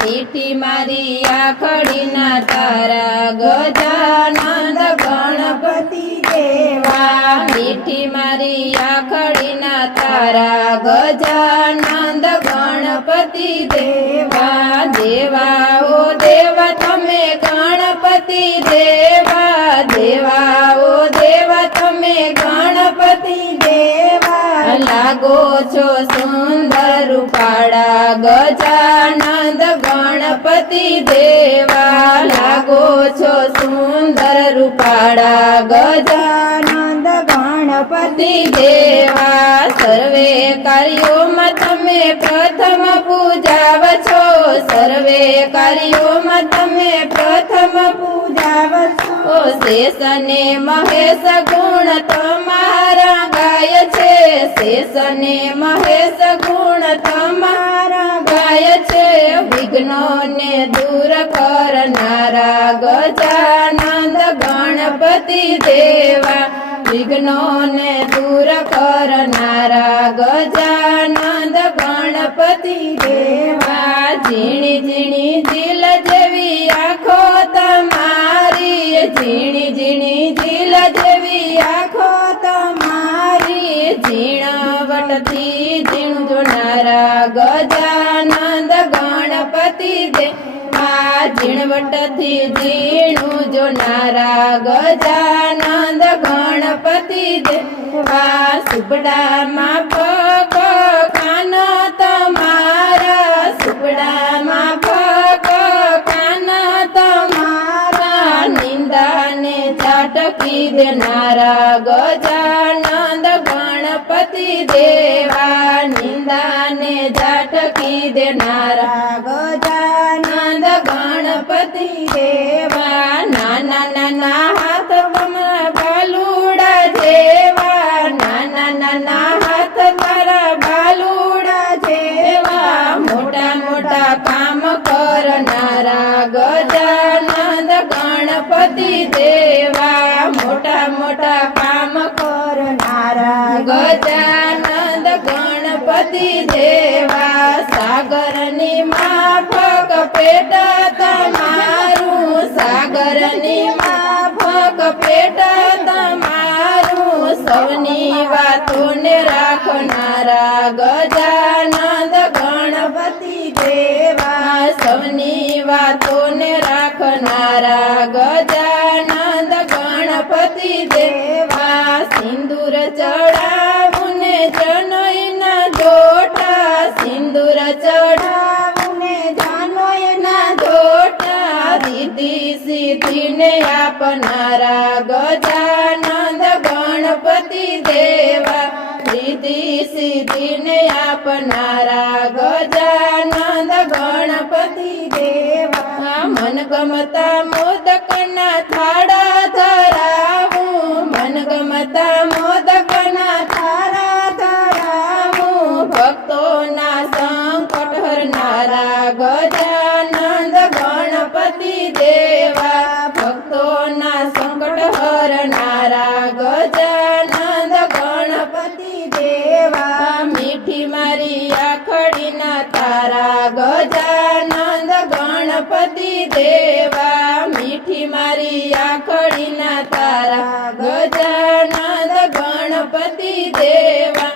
મીઠી મારી આખડીના તારા ગજાનંદ ગણપતિ દેવા મીઠી મારી આખડીના તારા ગજાનંદ ગણપતિ દેવા દેવા ઓ દેવા તમે ગણપતિ દેવા દેવા ઓ દેવા તમે ગણપતિ દેવા લાગો છો સુંદર રૂપાળા ગજાનંદ ગણપતિ દેવા લાગો છો સુંદર રૂપાળા ગજાનંદ ગણપતિ દેવા સર્વે કાર્યોમાં તમે પ્રથમ પૂજાવ છો સર્વે કાર્યોમાં તમે પ્રથમ પૂજાવ છો શેષ ને મહેશ ગુણ તમારા ગાય છે શેષ ને મહેશ ગુણ તમારા ગાય છે વિઘ્નોને દૂર કરનારા ગજાનંદ ગણપતિ દેવા વિઘ્નોને દૂર કરનારા ગજાનંદ ગણપતિ દેવા ઝીણી ઝીણી ઝીલ જેવી આંખો તમારી ઝીણી ઝીણી ઝીલ જેવી આંખો તમારી ઝીણવટથી ઝીણું જોનારા ગજાનંદ ગણપતિ દેવા ઝીણવટથી ઝીણું જોનારા ગજાનંદ ગણપતિ દેવા સુપડામાં પગ કાન તમારા સુપડામાં પગ કાન તમારા નિંદાને ઝાટકી દેનારા ગજાનંદ ગણપતિ દેવા નિંદાને ઝાટકી દેનારા ગજાનંદ ગણપતિ દેવા નાના નાના હાથમાં બાલુડા જેવા નાના નાના હાથ તારા બાલુડા જેવા મોટા મોટા કામ કરનારા ગજાનંદ ગણપતિ દેવા મોટા મોટા કામ કરનારા ગજાનંદ ગણપતિ દેવા સાગરની માફક પેટ તમારું સાગરની માફક પેટ તમારું સૌની વાતોને રાખનારા ગજાનંદ ગણપતિ દેવા સૌની વાતોને રાખનારા ગજાનંદ ગણપતિ દેવા સિંદૂર ચડાવું ને જનોઈના જોટા સિંદૂર ચડાવું ને જનોઈના જોટા રીતિ સિદ્ધિને આપનારા ગજાનંદ ગણપતિ દેવા રીતિ સિદ્ધિને આપનારા ગજાનંદ ગણપતિ દેવા મનગમતા મોદકના થાળા ધરાવું મનગમતા મોદકના થાળા ધરાવું ભક્તોના સંકટ હરનારા ગજાનંદ